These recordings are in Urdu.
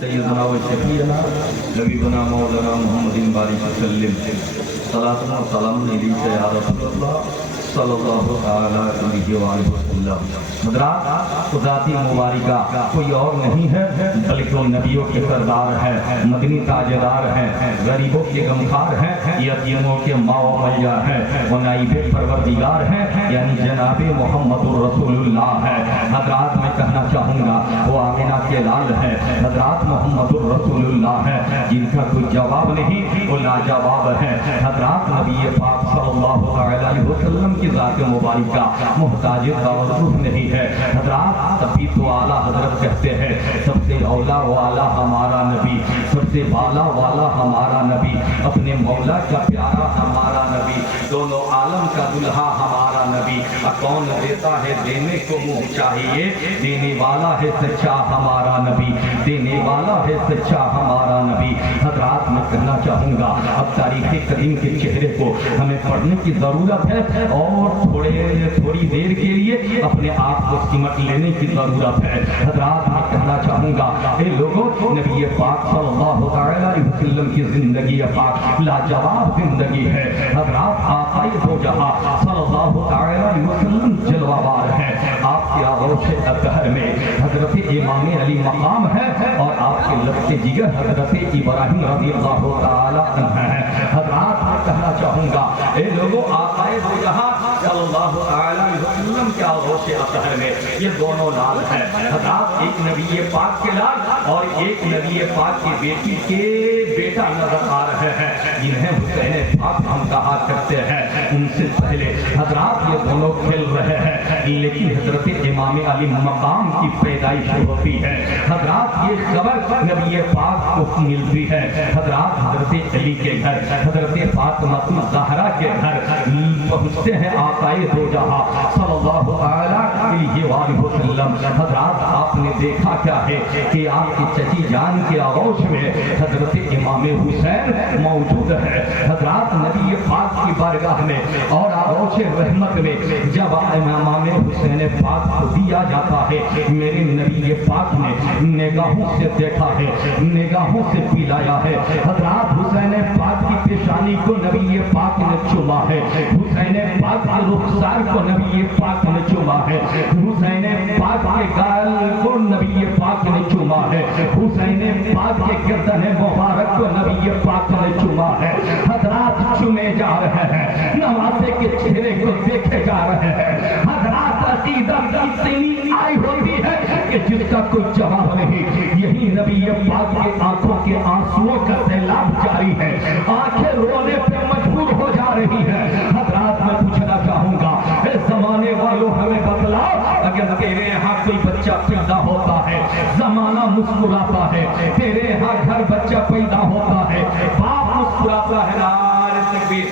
سیدنا و شفیعنا نبینا مولانا محمد بارک وسلم صلاۃ و سلام علیک یا رسول اللہ صلی اللہ علیہ وآلہ وسلم۔ حضرات، ذاتی مبارکہ کوئی اور نہیں ہے بلکہ وہ نبیوں کے سردار ہے، مدنی تاجدار ہے، غریبوں کے غمخوار ہیں، یتیموں کے ماں و میا ہے، وہ نائب پروردگار ہیں، یعنی جناب محمد الرسول اللہ ہے۔ حضرات، میں کہنا چاہوں گا وہ آمینہ کے لال ہے، حضرات محمد الرسول اللہ ہے، جن کا کوئی جواب نہیں، وہ لاجواب ہے۔ حضرات، نبی پاک صلی اللہ علیہ وسلم کی ذات مبارکہ محتاج تعارف نہیں ہے۔ حضرات، تبھی تو اعلیٰ حضرت کہتے ہیں سب سے اولا والا ہمارا نبی، سب سے بالا والا ہمارا نبی، اپنے مولا کا پیارا ہمارا نبی، دونوں عالم کا دلہا ہمارا نبی۔ کون دیتا ہے دینے کو منہ چاہیے، دینے والا ہے سچا ہمارا نبی، دینے والا ہے سچا ہمارا نبی۔ حضرات، میں کہنا چاہوں گا اب تاریخ کریم کے چہرے کو ہمیں پڑھنے کی ضرورت ہے اور تھوڑی دیر کے لیے اپنے آپ کو سمٹ لینے کی ضرورت ہے۔ حضرات، میں کہنا چاہوں گا اے لوگوں، نبی پاک صلی اللہ علیہ وسلم کی زندگی پاک لاجواب زندگی ہے۔ حضرات، آقائے دو جہاں صلی اللہ علیہ وسلم جلوہ بار ہے۔ آپ کے آغوش اطہر میں حضرت امام علی مقام ہے اور آپ کے لب کے جگر حضرت ابراہیم رضی اللہ تعالی عنہ ہے۔ حضرات، میں کہنا چاہوں گا اے لوگوں، آقائے دو جہاں صلی اللہ علیہ وسلم کے آغوش اطہر میں یہ دونوں لال ہیں۔ حضرات، ایک نبی پاک کے لال اور ایک نبی پاک کی بیٹی کے بیٹا نظر آ رہے ہیں، جنہیں حسین پاک ہم کہا کرتے ہیں۔ ان سے پہلے حضرات یہ دونوں کھیل رہے ہیں، لیکن حضرت امام علی مقام کی پیدائش ہوتی ہے۔ حضرات، یہ خبر نبی پاک کو ملتی ہے۔ حضرات، حضرت علی کے گھر حضرت فاطمہ الزہرا کے گھر پہنچتے ہیں آقائے دو جہاں صلی اللہ علیہ وآلہ وسلم۔ حضرات، آپ نے دیکھا کیا ہے کہ آپ کی چچی جان کے آغوش میں حضرت امام حسین موجود ہے۔ حضرات، نبی پاک کی بارگاہ میں اور آغوش رحمت میں جب امام حسین پاک کو دیا جاتا ہے، میرے نبی پاک نے نگاہوں سے دیکھا ہے، نگاہوں سے پلایا ہے۔ حضرات، حسین پاک کی پیشانی کو نبی پاک نے چوما ہے، حسین پاک کے رخسار کو نبی پاک نے چوما ہے، حسین پاک کے گال کو نبی پاک نے چوما ہے، حسین پاک کے گردن مبارک کو نبی پاک نے چوما ہے۔ حضرات، چومے جا رہے ہیں، نوازے کے چہرے کو دیکھے جا رہے ہیں۔ حضرات، عقیدت اتنی آئی ہوتی ہے کہ جس کا کوئی جواب نہیں۔ یہی نبی پاک کے آنکھوں کے آنسوؤں کا سیلاب جاری ہے، آنکھیں رونے پہ مجبور ہو جا رہی ہے۔ حضرات، میں پوچھنا چاہوں گا اے زمانے والوں، ہمیں بتلاؤ، اگر تیرے یہاں کوئی بچہ پیدا ہوتا ہے، زمانہ مسکراتا ہے، تیرے یہاں گھر بچہ پیدا ہوتا ہے، باپ مسکراتا ہے، نعرہ تکبیر،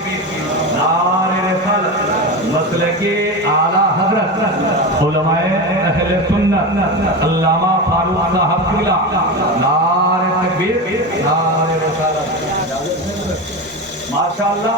نعرہ رسالت، مسلک اعلیٰ حضرت علماء اہل سنت علامہ فاروق صاحب قبلہ، نعرہ تکبیر، نعرہ رسالت۔ ماشاءاللہ،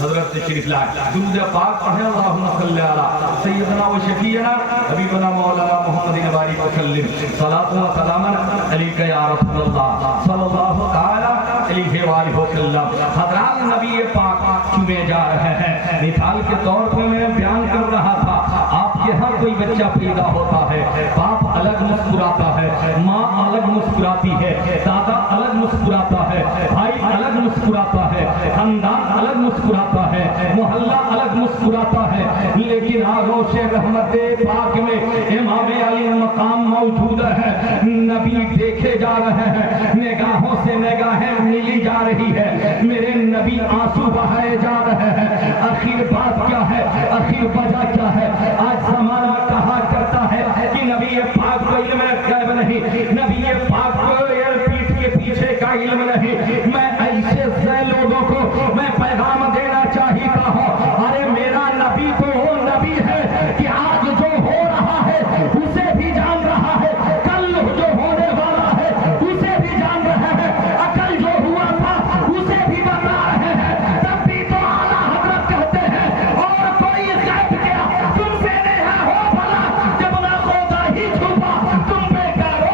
حضرت تشریف لائے، درود پاک پڑھیں، اللہم صلی علی سیدنا و شفیعنا حبیبنا مولانا محمد بارک وسلم، صلاۃ و سلام علیک یا رسول اللہ صلی اللہ تعالی علیہ وآلہ وسلم۔ حضرات، نبی پاک چومے جا رہے ہیں۔ مثال کے طور پر میں بیان کر رہا تھا، آپ کے ہاں کوئی بچہ پیدا ہوتا ہے، باپ الگ مسکراتا ہے، ماں الگ مسکراتی ہے، دادا الگ مسکراتا ہے، بھائی الگ مسکراتا ہے، خاندان الگ مسکراتا ہے، محلہ الگ مسکراتا ہے، لیکن آغوش رحمت پاک میں امام علی مقام موجود ہے۔ نبی دیکھے جا رہے ہیں، نگاہوں سے نگاہیں ملی جا رہی ہے، میرے نبی آنسو بہائے جا رہے ہیں۔ آخر بات کیا ہے، آخر وجہ کیا ہے؟ آج زمانہ کہا کرتا ہے کہ نبی پاک کو علم غیب نہیں، نبی پاک کو پیٹھ کے پیچھے کا علم نہیں۔ میں ایسے سے لوگوں کو میں پیغام دینا چاہتا ہوں، ارے میرا نبی تو وہ نبی ہے کہ آج جو ہو رہا ہے اسے بھی جان رہا ہے، کل جو ہونے والا ہے اسے بھی جان رہے ہیں، کل جو ہوا تھا اسے بھی بتا رہے ہیں۔ تب بھی تو اعلیٰ حضرت کہتے ہیں اور کوئی غیب کیا تم سے نہیں ہو بھلا، جب نہ خدا ہی چھپا تم پہ کرو۔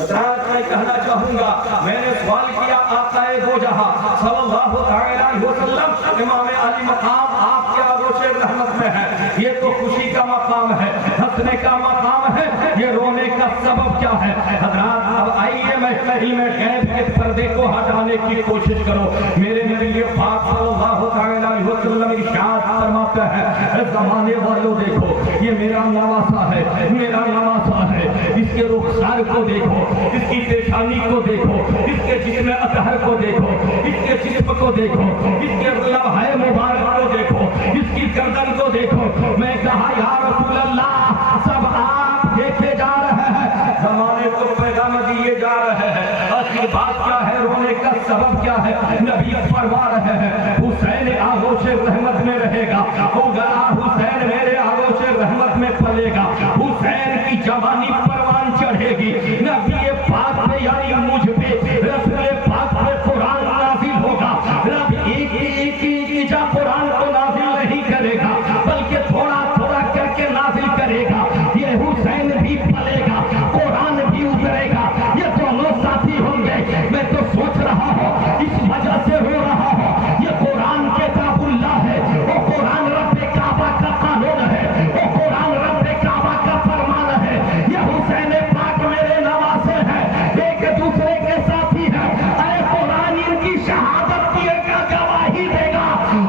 حضرات میں کہنا چاہوں گا، میں نے سوال کیا آقا دو جہاں صلی اللہ علیہ وسلم امام علی مقام آپ کے آغوش رحمت میں ہے، یہ تو خوشی کا مقام ہے، ہنسنے کا مقام ہے، یہ رونے کا سبب کیا ہے؟ حضرات اب آئیے میں علم غیب کے پردے کو ہٹانے کی کوشش کرو۔ میرے نبی پاک صلی اللہ علیہ وسلم ارشاد فرماتا ہے، زمانے والوں دیکھو یہ میرا نواسا ہے، میرا نواسا ہے، اس کے رخسار کو دیکھو، اس کی پیشانی کو دیکھو، اس کے جسم اطہر کو دیکھو، اس کے جسم کو دیکھو، اس کے لمحہ مبارک کو دیکھو، اس کی گردن کو دیکھو۔ میں کہا یا رسول اللہ سب آپ دیکھے جا رہے ہیں، زمانے کو پیغام دیے جا رہے ہیں، اصل بات کیا ہے، رونے کا سبب کیا ہے؟ نبی فرما رہے ہیں حسین آغوش رحمت میں رہے گا، ہوگا حسین میرے آغوش رحمت میں پلے گا، حسین کی جوانی پروان چڑھے گی، نبی پاک پہ یعنی مجھ پہ رسول پاک پہ قرآن نازل ہوگا۔ رب ایک جا قرآن کو نازل نہیں کرے گا بلکہ تھوڑا تھوڑا کر کے نازل کرے گا، یہ حسین بھی پلے گا، قرآن بھی اترے گا، یہ دونوں ساتھی ہوں گے۔ میں تو سوچ رہا ہوں اس وجہ سے رو رہا ہوں، یہ قرآن کتاب اللہ ہے، وہ قرآن رب کعبہ کا قانون ہے، وہ قرآن رب کعبہ کا فرمان ہے، یہ حسین پاک میرے نواسے ہیں، ایک دوسرے کے ساتھی ہیں، ارے قرآن ان کی شہادت کی ایک گواہی دے گا،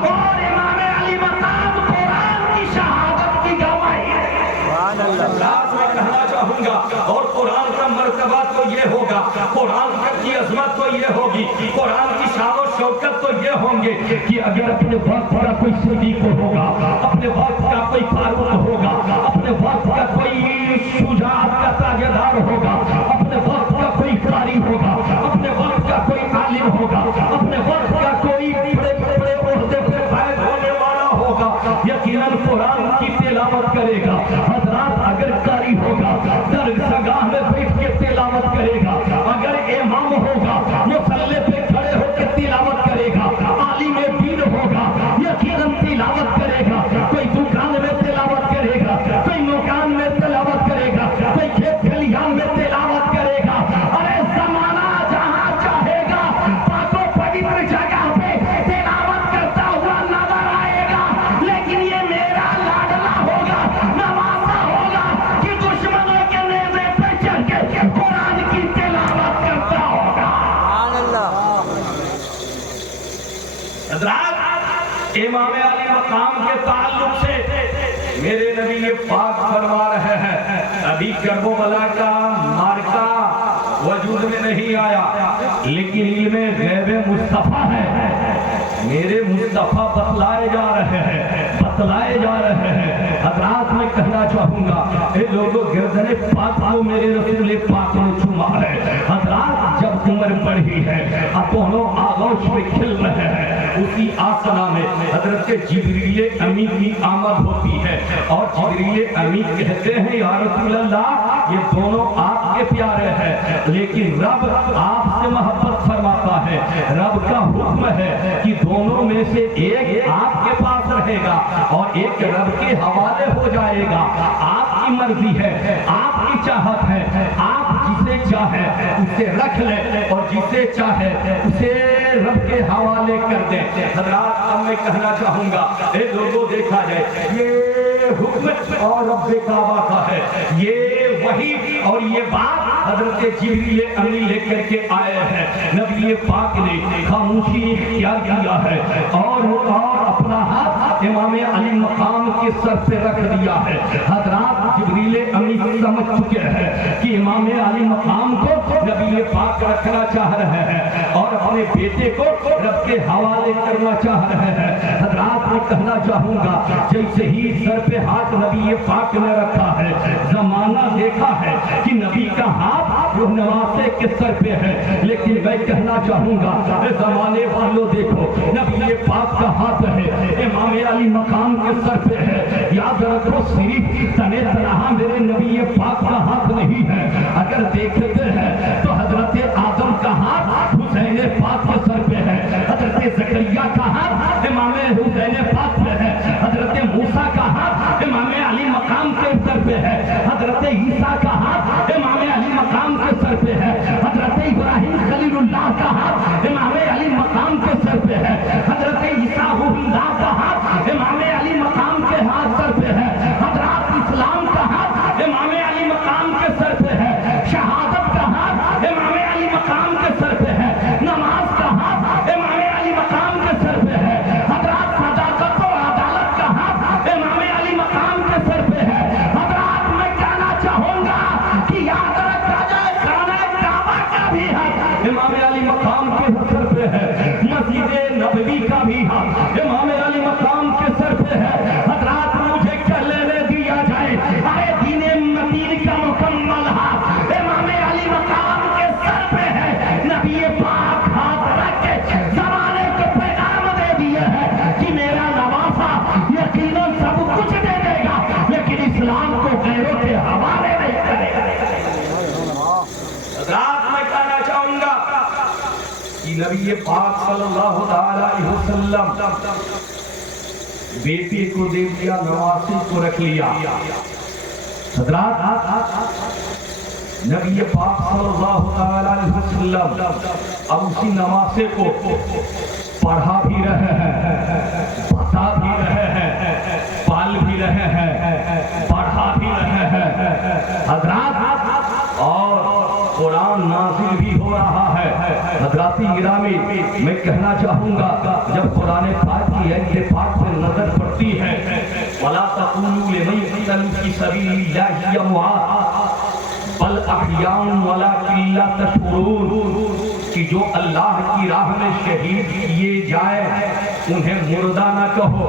اور امام علی مقام قرآن کی شہادت کی گواہی دے گا۔ میں کہنا چاہوں گا اور قرآن کا مرتبہ تو یہ ہوگا، قرآن کی عظمت تو یہ ہوگی، قرآن کی شان و شوکت تو یہ ہوں گے کہ اگر اپنے وقت کا کوئی صدیق ہوگا، اپنے وقت کا کوئی فاروق ہوگا، اپنے وقت کا کوئی شجاعت کا تاجدار ہوگا، اپنے وقت کا کوئی قاری ہوگا، اپنے وقت کا کوئی عالم ہوگا، اپنے وقت کا کوئی بڑے بڑے عہدے پہ فائز ہونے والا ہوگا، یقیناً قرآن کی تلاوت کرے گا۔ حضرات اگر قاری ہوگا درگاہ میں بیٹھ کے تلاوت کرے گا، اگر امام ہوگا مصلی پہ کھڑے ہو کے تلاوت کرے گا، عالم دین ہوگا یقیناً تلاوت کرے گا، کوئی دکان میں تلاوت کرے گا، کوئی مکان میں تلاوت کرے گا، کوئی کھیت کھلیان میں تلاوت کرے گا۔ ارے زمانہ جہاں چاہے گا پاک و پوتر جگہ پہ تلاوت کرتا ہوا نظر آئے گا، لیکن یہ میرا لاڈلا ہوگا، نواسا ہوگا کہ دشمنوں کے نیزے پہ چڑھ کے قرآن کی تلاوت کرتا ہوگا۔ حضرات امام علی مقام کے تعلق سے میرے نبی پاک فرما رہے ہیں، ابھی کربلا کا مارکا وجود میں نہیں آیا لیکن علم غیب مصطفیٰ ہے، میرے مصطفیٰ بتلائے جا رہے ہیں، بتلائے جا رہے ہیں۔ حضرات میں کہنا چاہوں گا اے لوگوں گردن پاک کو میرے رسول پاک نے چھما ہے۔ حضرات جب عمر بڑھی ہے اپنوں آغوش پہ کھل رہے ہیں، اسی آسنا میں حضرت جبریل امی کی آمد ہوتی ہے اور جبریل امی کہتے ہیں یا رسول اللہ یہ دونوں آپ کے پیارے ہیں لیکن رب آپ سے محبت فرماتا ہے، رب کا حکم ہے کہ دونوں میں سے ایک آپ کے پاس رہے گا اور ایک رب کے حوالے ہو جائے گا۔ آپ کی مرضی ہے، آپ کی چاہت ہے، آپ جسے چاہے اسے رکھ لیں اور جسے چاہے اسے رب کے حوالے کر دیں۔ حضرات اب میں کہنا چاہوں گا اے لوگوں دیکھا جائے یہ حکم اور رب کعبہ کا ہے، یہ وحی اور یہ بات حضرت جبریل امی لے کر کے آئے ہیں۔ نبی پاک نے خاموشی اختیار کیا ہے اور اپنا ہاتھ امام علی مقام کے سر پہ رکھ دیا ہے۔ حضرات جبریل امی سمجھ چکے ہیں کہ امام علی مقام کو نبی پاک رکھنا چاہ رہے ہیں اور اپنے بیٹے کو رب کے حوالے کرنا چاہ رہے ہیں۔ حضرات میں کہنا چاہوں گا جیسے ہی سر پہ ہاتھ نبی پاک نے رکھا ہے، زمانہ دیکھا ہے کہ نبی کا ہاتھ وہ نواسے کے سر پہ ہے، لیکن میں کہنا چاہوں گا زمانے والوں دیکھو نبی پاک کا ہاتھ ہے امام علی مقام کے سر پہ ہے۔ یاد رکھو صرف تنے تنہا میرے نبی پاک کا ہاتھ نہیں ہے، اگر دیکھتے ہیں تو حضرت آدم کا ہاتھ حسین پاک کے سر پہ ہے، حضرت زکریا کا ہاتھ امام حسین پاک پہ ہے، حضرت موسیٰ کا ہاتھ امام علی مقام کے سر پہ ہے، حضرت عیسیٰ کا ہاتھ امام علی مقام کے سر پہ ہے۔ نبی پاک صلی اللہ علیہ وسلم بیٹی کو دے دیا، نواسی کو رکھ لیا۔ حضرات نبی پاک صلی اللہ علیہ وسلم اب اسی نواسے کو پڑھا بھی رہے ہیں، بتا بھی رہے ہیں، پال بھی رہے ہیں، پڑھا بھی رہے ہیں حضرات، اور قرآن نازل بھی ہو رہا ہے۔ حضرات گرامی، میں کہنا چاہوں گا جب قرآن پاک کی آیت پاک پر نظر پڑتی ہے، وَلَا تَقُولُوا لِمَن يُقْتَلُ فِي سَبِيلِ اللَّهِ أَمْوَاتٌ بل احیاء ولکن لا تشعرون، کہ جو اللہ کی راہ میں شہید کیے جائے انہیں مردہ نہ کہو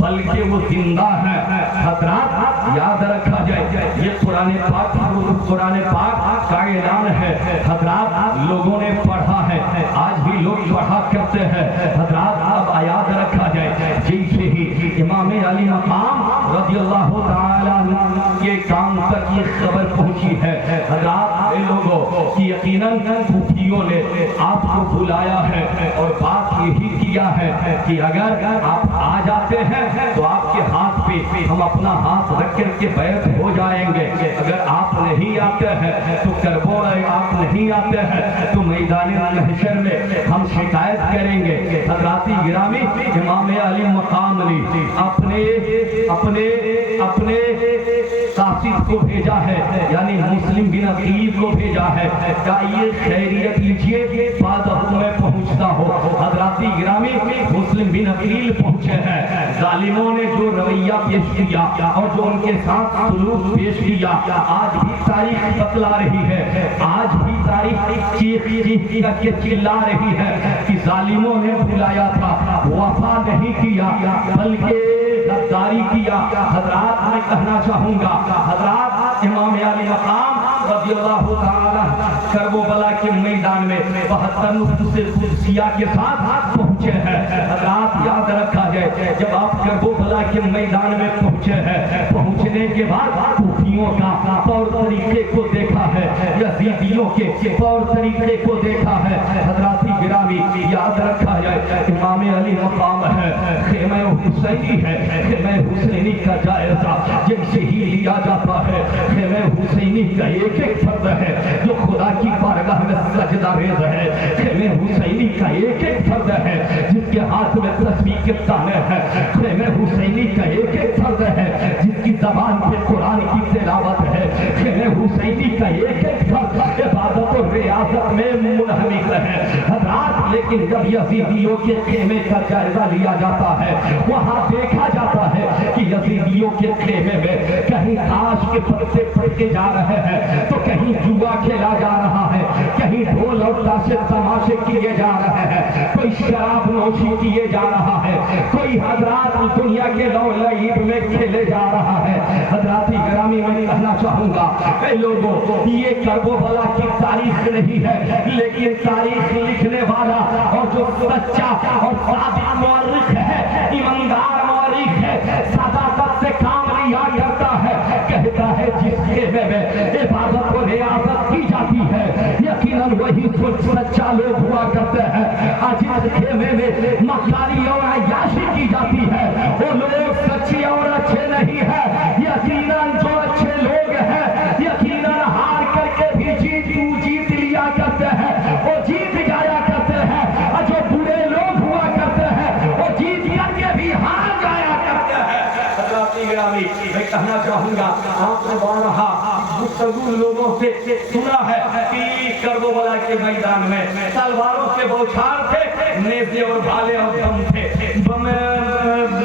بلکہ وہ زندہ ہیں۔ حضرات یاد رکھا جائے یہ قرآن پاک کا اعلان ہے۔ حضرات لوگوں نے پڑھا ہے، آج بھی لوگ پڑھا کرتے ہیں۔ حضرات اب یاد رکھا جائے جیسے ہی امام علی مقام رضی اللہ تعالیٰ کے کام تک یہ خبر پہنچی ہے، حضرات اے لوگوں کی یقیناً کوفیوں نے آپ کو بلایا ہے اور بات یہی کیا ہے کہ اگر آپ آ جاتے ہیں تو آپ کے ہاتھ پہ ہم اپنا ہاتھ رکھ کر کے بیعت ہو جائیں گے، اگر آپ نہیں آتے ہیں تو کربلا آپ نہیں آتے ہیں تو میدان محشر میں ہم شکایت کریں گے۔ حضرات گرامی، امام علی مقام نے اپنے قاصد کو بھیجا ہے، یعنی مسلم بن عقیل کو بھیجا ہے، کیا یہ خیریت لیجئے بعد میں پہنچتا ہو۔ حضرات گرامی، مسلم بن عقیل پہنچے ہیں، ظالموں نے جو رویہ پیش کیا اور جو ان کے ساتھ سلوک پیش کیا آج بھی تاریخ بتلا رہی ہے، آج بھی تاریخ چیخ کر کے چلا رہی ہے کہ ظالموں نے بلایا تھا، وفا نہیں کیا بلکہ غداری کیا۔ حضرات میں کہنا چاہوں گا، حضرات امام علی مقام رضی اللہ تعالیٰ کربلا کے میدان میں 72 نفوس قدسیہ کے ساتھ پہنچے ہیں۔ حضرات یاد رکھا جائے جب آپ کربلا کے میدان میں پہنچے ہیں، پہنچنے کے بعد کوفیوں کا طور طریقے کو دیکھا ہے، یزیدیوں کے طور طریقے کو دیکھا ہے۔ حضرات گرامی یاد رکھا جائے امام علی مقام ہے، خیمہ حسینی ہے، خیمہ حسینی کا جائزہ جیسے ہی لیا جاتا ہے، خیمہ حسینی کا ایک فرد ہے جو خدا کی بارگاہ میں سجدہ ریز ہے، خیمہ حسینی کا ایک فرد ہے جس کے ہاتھ میں تسبیح کے دانے ہیں، خیمہ حسینی کا ایک فرد ہے جس کی زبان پہ قرآن کی تلاوت ہے، خیمہ حسینی کا ایک فرد عبادت و ریاضت میں منہمک ہے۔ حضرات لیکن جب یزیدیوں کے خیمے کا جائزہ لیا جاتا ہے، وہاں دیکھا جاتا ہے کہ یزیدیوں کے خیمے میں کہیں تاش کے پتے پھڑکے جا رہے ہیں تو کہیں جوا کھیلا جا رہا ہے، کہیں ڈھول اور تاشے تماشے کیے جا رہے ہیں، کوئی شراب نوشی کیے جا رہا ہے، کوئی حضرات دنیا کے لو لعب میں کھیلے جا رہا ہے۔ حضرات گرامی میں کہنا چاہوں گا اے لوگوں، یہ کربلا کی تاریخ نہیں ہے لیکن تاریخ لکھنے والا اور جو سچا اور صادق مورخ ہے، ایماندار مورخ ہے، صداقت سے کام لیا کرتا ہے، کہتا ہے جس خیمے میں عبادت و ریاضت کی جاتی ہے یقیناً وہی سچا لوگ ہوا کرتے ہیں، جس خیمے میں مکاری اور عیاشی کی جاتی ہے وہ لوگ سچے اور اچھے نہیں ہیں، یقیناً جو اچھے لوگ ہیں یقیناً ہار کر کے بھی جیت لیا کرتے ہیں، وہ جیت جایا کرتے ہیں، اور جو برے لوگ ہوا کرتے ہیں وہ جیت کر کے بھی ہار جایا کرتے ہیں۔ حضرات گرامی میں کہنا چاہوں گا، آپ نے بارہا گفتگو لوگوں سے سنا ہے کہ کربلا کے میدان میں تلواروں کے بوچھار تھے، نیزے اور بھالے اور دم تھے،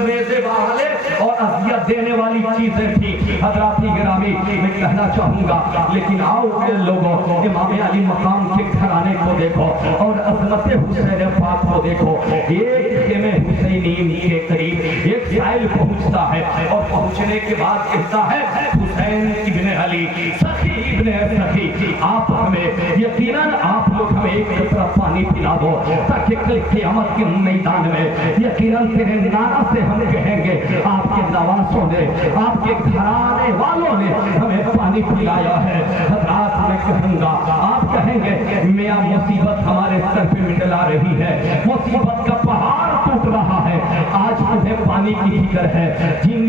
نیزے بھالے اور اذیت دینے والی چیزیں تھی۔ حضرات گرامی میں کہنا چاہوں گا لیکن آؤ اے لوگوں، امام علی مقام کے گھرانے کو دیکھو اور عظمت حسین پاک کو دیکھو۔ ایک خیمہ حسینین کے قریب ایک سائل پہنچتا ہے اور پہنچنے کے بعد کہتا ہے حسین ابن علی سخی ابن سخی، آپ ہمیں یقیناً آپ لوگ ہمیں ایک قطرہ پانی پلا دو تاکہ کل قیامت کے میدان میں یقیناً تیرے نعرہ سے ہم کہیں گے آپ کے نواسوں نے، آپ کے گھرانے والوں نے ہمیں پانی پلایا ہے۔ حضرات میں کہوں گا آپ کہیں کہیں گے میاں مصیبت ہمارے سر پہ منڈلا رہی ہے، مصیبت کا پہاڑ ٹوٹ رہا ہے، آج تمہیں پانی کی فکر ہے۔ جن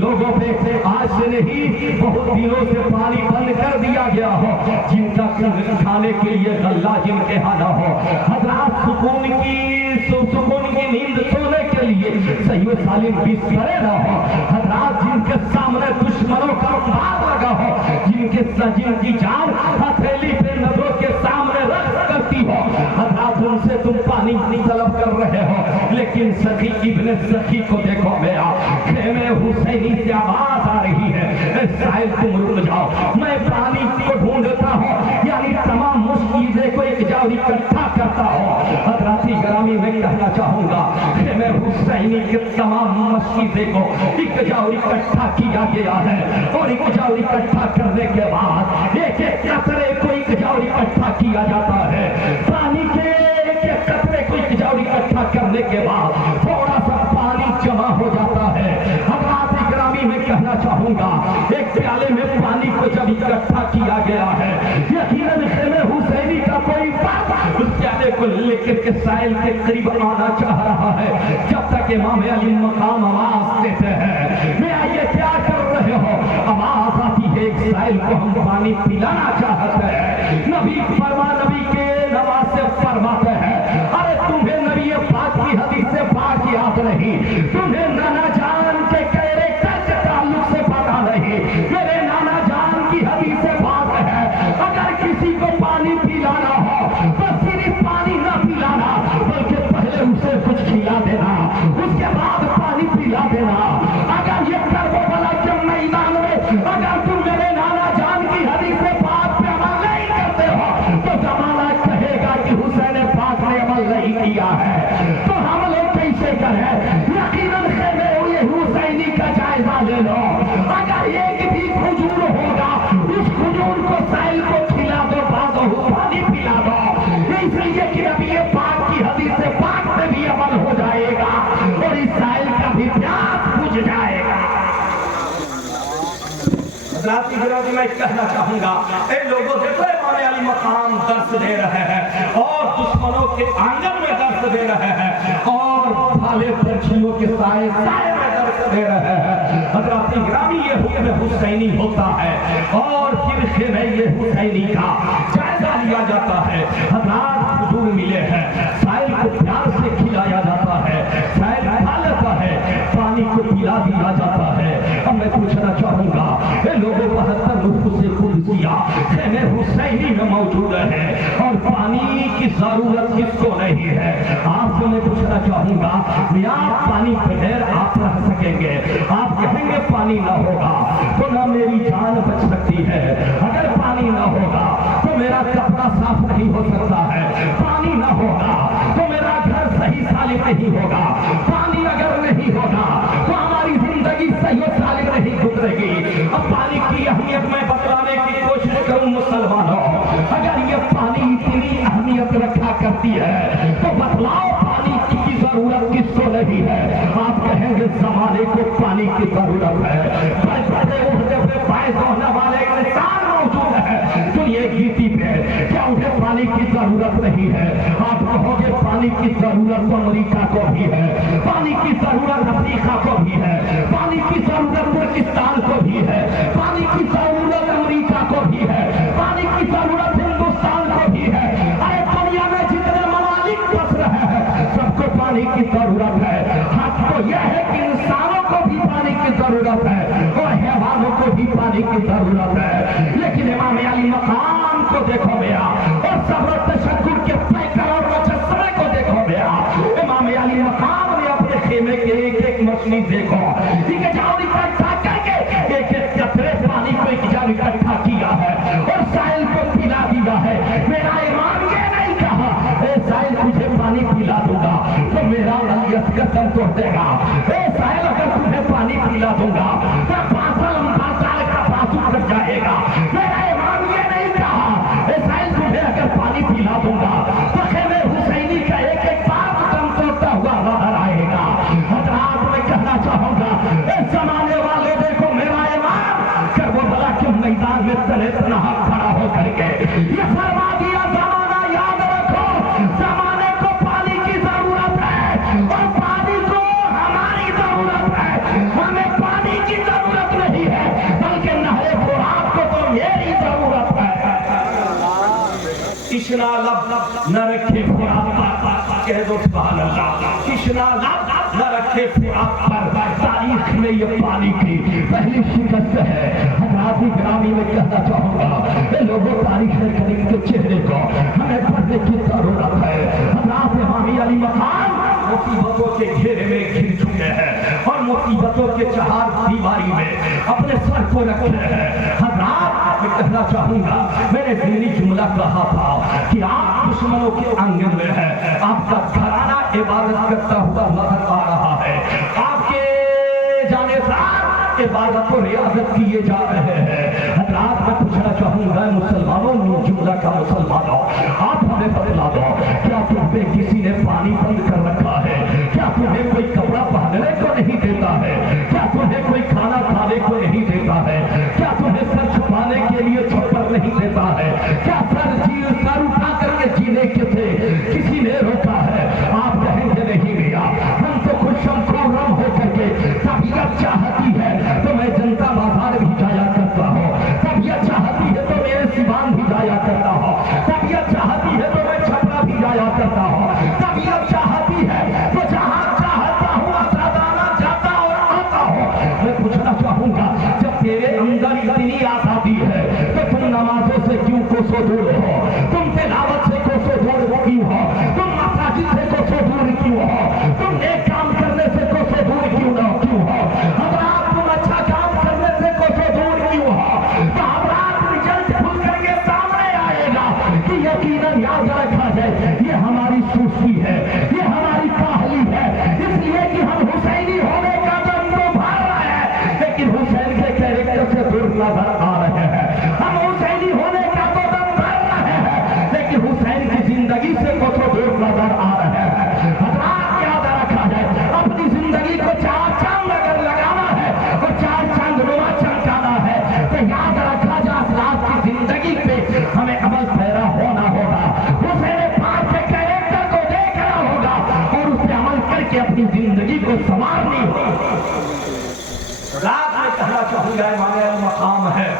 لوگوں پہ آج سے نہیں بہت دنوں سے پانی بند کر دیا گیا ہو، جن کا کھانے کے لیے غلہ جن کے ہاں نہ ہو، حضرات سکون کی نیند سونے کے لیے صحیح و سالم بسترے نہ ہو، حضرات جن کے سامنے دشمنوں کا بات لگا ہو، جن کی جان ہتھیلی پہ نظروں کے سامنے رکھ کرتی ہو، حضرات ان سے تم پانی طلب کر رہے ہو، لیکن سخی ابن سخی کو دیکھو گیا، خیمے حسینی سے آواز آ رہی ہے، سائل تم رک جاؤ، میں پانی کو ڈھونڈتا ہوں، یعنی تمام مشکلیں کو ایک جاؤ اکٹھا کرتا ہوں۔ حضرات گرامی میں کہنا چاہوں گا خیمے حسینی کے تمام مشکلیں کو ایک جاؤ اکٹھا کیا گیا ہے، اور ایک جاؤ اکٹھا کرنے کے بعد ایک ایک قطرے کو ایک جاؤ اکٹھا کیا جاتا ہے، پانی کے ایک ایک قطرے کو ایک جاؤ اکٹھا کرنے کے بعد تھوڑا سا پانی جمع ہو جاتا ہے۔ حضرات گرامی میں کہنا چاہوں گا ایک پیالے میں پانی کو جب اکٹھا کیا گیا ہے، یقیناً خیمے حسینی کا کوئی فرد اس پیالے کو لے کر کے سائل کے قریب آنا چاہ رہا ہے، جب تک امام علی مقام آواز دیتے ہیں میں یہ کیا کر رہے ہو، آواز آتی ہے ایک سائل کو ہم پانی پلانا چاہتے ہیں، نبی کے نواز سے فرماتے ہیں ارے تمہیں نبی پاک کی حدیث سے پاک یاد نہیں، تمہیں نانا جان کے کہرے کچھ تعلق سے پتا نہیں، میرے نانا جان کی حدیث سے بات ہے اگر کسی کو پانی پلانا ہو تو صرف پانی نہ پلانا بلکہ پہلے اسے کچھ کھلا دینا، اس کے بعد پانی پلا دینا۔ اگر یہ کربلا کے میدان میں اگر تم میرے نانا جان کی حدیث سے بات پہ عمل نہیں کرتے ہو تو زمانہ کہے گا کہ حسین پاک نے عمل نہیں کیا ہے، تو ہم لوگ کیسے کریں؟ یقیناً خیمے حسینی کا جائزہ لے لو، اگر ایک بھی کھجور ہوگا اس کھجور کو سائل کو کھلا دو، بعض پانی پلا دو، اس لیے کہ نبی پاک کی حدیث سے پاک پہ بھی عمل ہو جائے گا اور اس سائل کا بھی پیاس بجھ جائے گا۔ حضرات گرامی میں کہنا چاہوں گا اے لوگوں دیکھو امام علی مقام درس دے رہے ہیں اور دشمنوں کے آنگن میں درس دے رہے ہیں اور بھالے پرچھیوں کے سائے میں درس دے رہے ہیں۔ حضرات گرامی یہ حکم حسینی ہوتا ہے اور پھر خیمے حسینی کا جائزہ لیا جاتا ہے۔ حضرات حضور ملے ہیں، سائل کو پیار سے کھلایا جاتا ہے، سائل کھا لیتا ہے، پانی کو پلا دیا جاتا ہے۔ اب میں پوچھنا چاہوں گا اے لوگوں 72 نفوس قدسیہ خیمے حسینی میں موجود ہے اور پانی کی ضرورت کس کو نہیں ہے؟ آپ سے میں پوچھنا چاہوں گا یا پانی بغیر آپ رہ سکیں گے؟ آپ کہیں گے پانی نہ ہوگا تو نہ میری جان بچ سکتی ہے، اگر پانی نہ ہوگا تو میرا کپڑا صاف نہیں ہو سکتا ہے، پانی نہ ہوگا تو میرا گھر صحیح سالم نہیں ہوگا، پانی اگر نہیں ہوگا تو ہماری زندگی صحیح و سالم نہیں گزرے گی۔ اب پانی کی اہمیت میں بتلانے کی کوشش کروں مسلمانوں، اگر یہ پانی اتنی اہمیت رکھا کرتی ہے تو بتلاؤ پانی کی ضرورت کس کو نہیں ہے؟ آپ کہیں گے زمانے کو پانی کی ضرورت ہے، بڑے عہدے پہ فائز ہونے والے انسان موجود ہے دنیا کی پہ، کیا انہیں پانی کی ضرورت نہیں ہے؟ آپ کہو گے پانی کی ضرورت امریکہ کو بھی ہے، پانی کی ضرورت افریقہ کو بھی ہے، پانی کی ضرورت پاکستان کو بھی ہے، پانی کی ضرورت امریکہ کو بھی ہے، پانی کی ضرورت ہندوستان کو بھی ہے۔ ارے دنیا میں جتنے ممالک بس رہے ہیں سب کو پانی کی ضرورت ہے۔ حق تو یہ ہے کہ انسانوں کو بھی پانی کی ضرورت ہے اور حیوانوں کو بھی پانی کی ضرورت ہے، لیکن امام علی مقام کو دیکھو گیا اور صبر و تشکر کے پیکر اور مجسمے کو دیکھو گیا۔ امام علی مقام نے اپنے خیمے کے ایک ایک مچھلی دیکھو اکٹھا کر کے ایک ایک قطرے پانی کو اکٹھا کیا ہے اور سائل کو پلا دیا ہے۔ میرا امام یہ نہیں کہا اے سائل تجھے پانی پلا دوں گا تو میرا ولیت قسم توڑ دے گا، اے سائل اگر تجھے پانی پلا دوں گا تو 5 سال کا بازو کٹ جائے گا۔ میرا امام یہ نہیں کہا اے سائل تجھے اگر پانی پلا دوں گا تو خیمے حسینی کا ایک ایک باپ دم توڑتا ہوا نظر آئے گا۔ حضرات میں کہنا چاہوں گا اس زمانے والے دیکھو میرا امام کربلا کے میدان میں تلے تنہا کھڑا ہو کر کے یہ فرما دیا تشنا لب نہ رکھے فرات پر، کہہ دو سبحان اللہ، تشنا لب نہ رکھے فرات پر، تاریخ میں یہ پانی کی پہلی شکست ہے۔ حضرات گرامی میں کہنا چاہوں گا اے لوگوں، تاریخ کریم کے چہرے کو ہمیں پڑھنے کی ضرورت ہے۔ حضرات امام علی مقام مصیبتوں کے گھیرے میں گھر چکے ہیں اور مصیبتوں کے چہار دیواری میں اپنے سر کو رکھے ہیں۔ حضرات میں کہنا چاہوں گا، میں نے ذہنی جملہ کہا تھا کہ آپ دشمنوں کے آنگن میں ہیں، آپ کا گھرانہ عبادت کرتا ہوا نظر آ رہا ہے، آپ کے جانبدار عبادت و ریاضت کیے جا رہے ہیں۔ حضرات میں پوچھنا چاہوں گا مسلمانوں میں جملہ کا مسلمانوں، آپ ہمیں بتلا دو، کیا تم پہ کسی نے پانی بند کر رکھا ہے؟ کیا تمہیں کوئی کپڑا پہننے کو نہیں دیتا ہے؟ کیا تمہیں کوئی کھانا کھانے کو نہیں دیتا ہے؟ کیا تمہیں سر چھپانے کے لیے چھپر نہیں دیتا ہے؟ کیا سر اٹھا کر کے جینے کے سے کسی نے روکا ہے؟ آپ کہیں گے نہیں بھیا، ہم تو خوشم خرم ہو کر کے طبیعت چاہتی ہے تو میں جنتا بازار بھی جایا کرتا ہوں، طبیعت چاہتی ہے تو میرے سیوان بھی جایا کرتا ہوں، طبیعت چاہتی ہے تو میں چھپرا بھی جایا کرتا ہوں، طبیعت چاہتی ہے تو جہاں چاہتا ہوں آزادانہ جاتا اور آتا ہوں۔ میں پوچھنا چاہوں گا، جب تیرے اندر اتنی آزادی ہے تو تم نمازوں سے کیوں کوسوں دور ہو؟ تم تلاوت سے کوسوں دور کیوں ہو؟ تم مساجد سے کوسوں دور کیوں ہو؟ تم ایک کام کرنے سے کوسوں دور کیوں ہو؟ حضرات تم اچھا کام کرنے سے کوسوں دور کیوں ہو؟ تو حضرات رزلٹ کھل کر کے سامنے آئے گا کہ یقیناً یاد رکھا جائے یہ ہماری سستی ہے، یہ ہماری کاہلی ہے، اس لیے کہ ہم حسینی ہونے کا دم تو بھر رہے ہیں لیکن حسین کے کیریکٹر سے دور نظر آ رہے ہیں۔ ہم حسینی ہونے کا تو دم بھر رہے ہیں لیکن حسین کی زندگی سے کوسوں دور نظر آ رہے ہیں۔ حضرات یاد رکھا جائے، اپنی زندگی کو چار چاند اگر لگانا ہے اور چار چاند نما چمکانا ہے تو یاد رکھا جائے حضرات کی زندگی پہ ہمیں عمل پیرا ہونا ہوگا، حسین پاک کے کیریکٹر کو دیکھنا ہوگا اور اس پہ عمل کر کے اپنی زندگی کو سنوارنی ہوگی۔ رات میں کہنا چاہوں گا امام علی مقام ہے،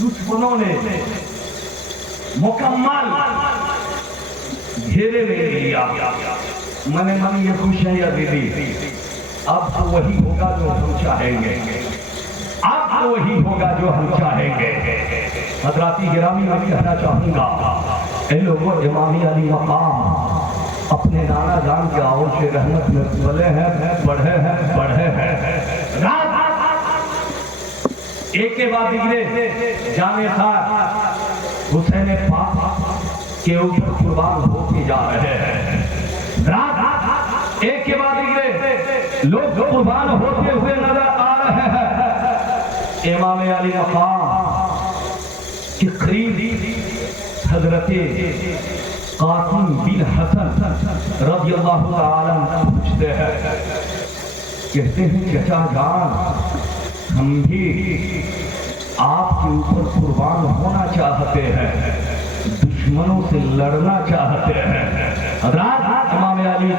دشمنوں نے مکمل گھیرے میں لیا، من یہ خوش ہے یا دلی، اب تو وہی ہوگا جو ہم چاہیں گے، اب تو وہی ہوگا جو ہم چاہیں گے۔ حضرات گرامی میں کہنا چاہوں گا اے لوگوں، امام علی مقام اپنے نانا جان کے آغوش رحمت میں بلے ہیں، بڑھے ہیں۔ رات ایک کے بعد دیگرے جانے خار حسین پاک کے اوپر قربان ہوتے جا رہے ہیں۔ رات ایک کے بعد دیگرے لوگ قربان ہوتے ہوئے نظر آ رہے ہیں۔ امام علی مقام کے قریب حضرت قاسم بن حسن رضی اللہ تعالیٰ عنہ پوچھتے ہیں، کہتے ہیں چچا جان ہم بھی آپ کے اوپر قربان ہونا چاہتے ہیں، دشمنوں سے لڑنا چاہتے ہیں۔ حضرات امام علی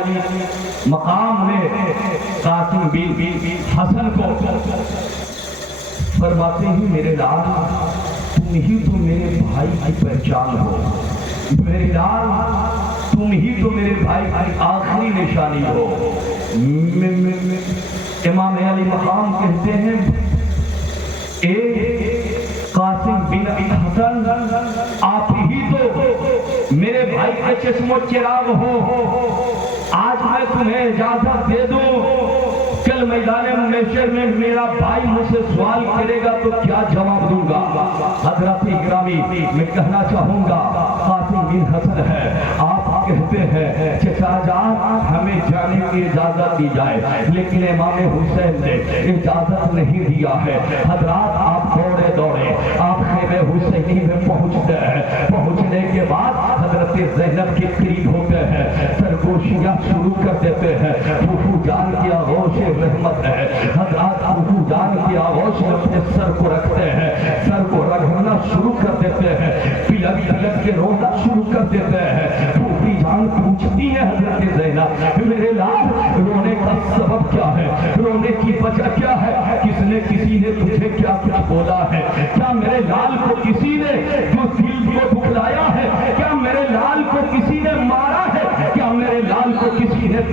مقام نے قاسم بن حسن کو فرماتے ہیں میرے لال تم ہی تو میرے بھائی کی پہچان ہو، میرے لال تم ہی تو میرے بھائی کی آخری نشانی ہو۔ امام علی مقام کہتے ہیں اے قاسم بن حسن آپ ہی تو میرے بھائی کا چشم و چراغ ہو، آج میں تمہیں اجازت دے دوں، کل میدان محشر میں میرا بھائی مجھ سے سوال کرے گا تو کیا جواب دوں گا؟ حضرات گرامی میں کہنا چاہوں گا قاسم بن حسن ہے، آپ کہتے ہیں چچا جان ہمیں جانے کی اجازت دی جائے، لیکن امام حسین نے اجازت نہیں دیا ہے۔ حضرات آپ دوڑے آپ خیمہ حسینی میں پہنچتے ہیں، پہنچنے کے بعد حضرت زینب کے قریب ہوتے ہیں، سرگوشیاں شروع کر دیتے ہیں، پھوپھو جان کی آغوش رحمت ہے، حضرات پھوپھو جان کی آغوش میں اپنے سر کو رکھتے ہیں، سر کو رگڑنا شروع کر دیتے ہیں، پلک پلک کے رونا شروع کر دیتے ہیں۔ پھوپھی جان پوچھتی ہے حضرت زینب میرے لال رونے کا سبب کیا ہے، رونے کی وجہ کیا ہے، کسی نے تجھے کیا کچھ بولا ہے، کیا میرے لال کو کسی نے جو دل کو دکھلایا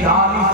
40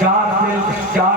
4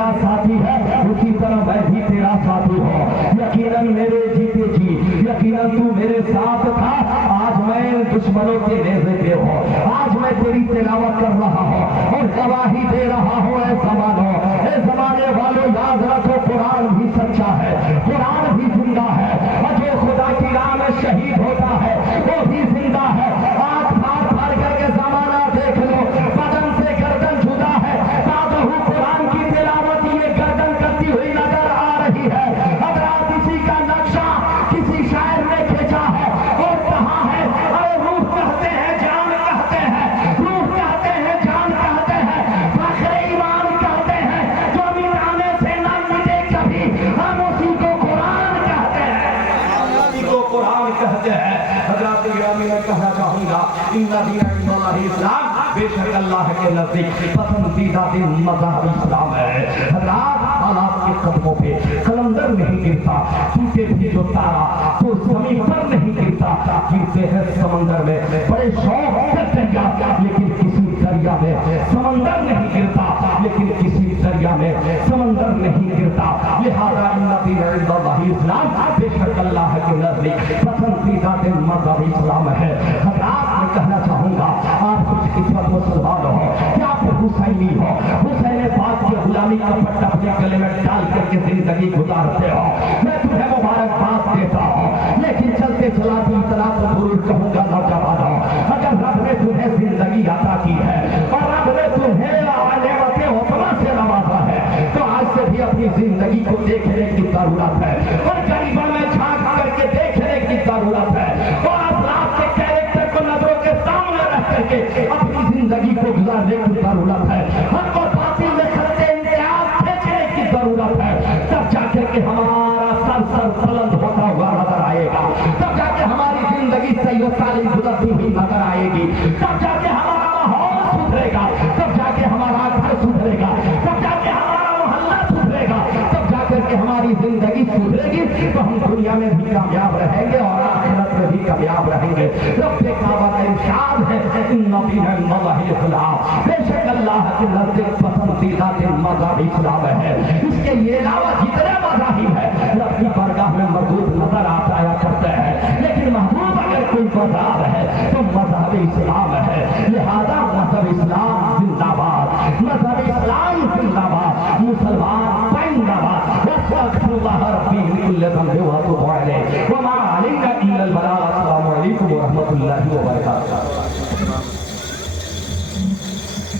میرا ساتھی ہے اسی طرح میں بھی تیرا ساتھی ہوں. یقیناً میرے جیتے جی یقیناً تو میرے ساتھ تھا. آج میں دشمنوں کے نیزے پہ ہوں. آج میں تیری تلاوت کر رہا ہوں اور گواہی دے رہا ہوں. اے زمانے والوں یاد رکھو قرآن بھی سچا ہے, قرآن بھی زندہ ہے, اور جو خدا کی راہ میں شہید ہوتا ہے وہ بھی زندہ ہے. آج پھاڑ پھاڑ کر کے زمانہ دیکھ لو, بدن سے گردن جدا ہے, بادہ قرآن کی تلاوت یہ گردن کرتی ہوئی نظر آ رہی ہے. اگر آپ کسی کا نقشہ کسی شاعر نے کھینچا ہے اور کہاں ہے, ارے روح کہتے ہیں جان کہتے ہیں, روح کہتے ہیں جان کہتے ہیں, فخر ایمان کہتے ہیں, جو مٹانے سے نہ مٹے کبھی, ہم اسی کو قرآن کہتے ہیں, اسی کو قرآن کہتے ہیں. حضرات گرامی میں کہنا چاہوں گا ان دین عند اللہ اسلام, بے شک اللہ کے نزدیک پسندیدہ دین مذہب اسلام ہے. حضرات حالات کے قدموں پہ قلندر نہیں گرتا, ٹوٹے بھی جو تارا تو زمین پر نہیں گرتا, گرتے ہیں سمندر میں بڑے شوق سے دریا, لیکن کسی دریا میں سمندر نہیں گرتا, لیکن کسی دریا میں سمندر نہیں گرتا. لہذا ان دین عند اللہ اسلام, بے شک اللہ کے نزدیک پسندیدہ دین مذہب اسلام ہے. حضرات میں کہنا چاہوں گا آپ کچھ اس وقت مسلمان ہو کہ آپ حسینی ہو, حسین پاک کی غلامی کا پٹا اپنے گلے میں ڈال کر کے زندگی گزارتے ہو, میں تمہیں مبارکباد دیتا ہوں. لیکن چلتے چلاتے اتنا تو ضرور کہوں گا نوجوان ہو, اگر رب نے تمہیں زندگی عطا کی ہے اور رب نے تمہیں نعمت عظما سے نوازا ہے تو آج سے بھی اپنی زندگی کو دیکھنے کی ضرورت ہے, اور غریبوں میں جھانک کر کے دیکھنے کی ضرورت ہے, اور اپنا کے کیریکٹر کو نظروں کے سامنے رکھ کر کے اپنی زندگی کو گزارنے کی ضرورت ہے. حق اور باطل میں خطے امتیاز کھینچنے کی ضرورت ہے. تب جا کر کے ہمارا سر بلند ہوتا ہوا نظر آئے گا, تب جا کے ہماری زندگی صحیح و سالم گزرتی ہوئی نظر آئے گی, تب جا کے ہمارا ماحول سدھرے گا, تب جا کے ہمارا گھر سدھرے گا, تب جا کے ہمارا محلہ سدھرے گا, تب جا کر کے ہماری زندگی سدھرے گی تو ہم دنیا میں بھی کامیاب رہیں گے اور آخرت میں بھی کامیاب رہیں گے. رب کعبہ کا ارشاد ہے ان دین عند اللہ اسلام, بے شک اللہ کے نزدیک پسندیدہ دین مذہب اسلام ہے. اس کے یہ علاوہ جتنے مذاہب ہیں رب کی بارگاہ میں موجود نظر آیا کرتے ہیں, لیکن محبوب اگر کوئی مذہب ہے تو مذہب اسلام ہے. لہذا مذہب اسلام زندہ باد, مذہب اسلام زندہ باد, مسلمان زندہ باد. واستغفر اللہ ربی من کل ذنب واتوب الیہ وما علینا الا البلاغ. السلام علیکم ورحمۃ اللہ وبرکاتہ.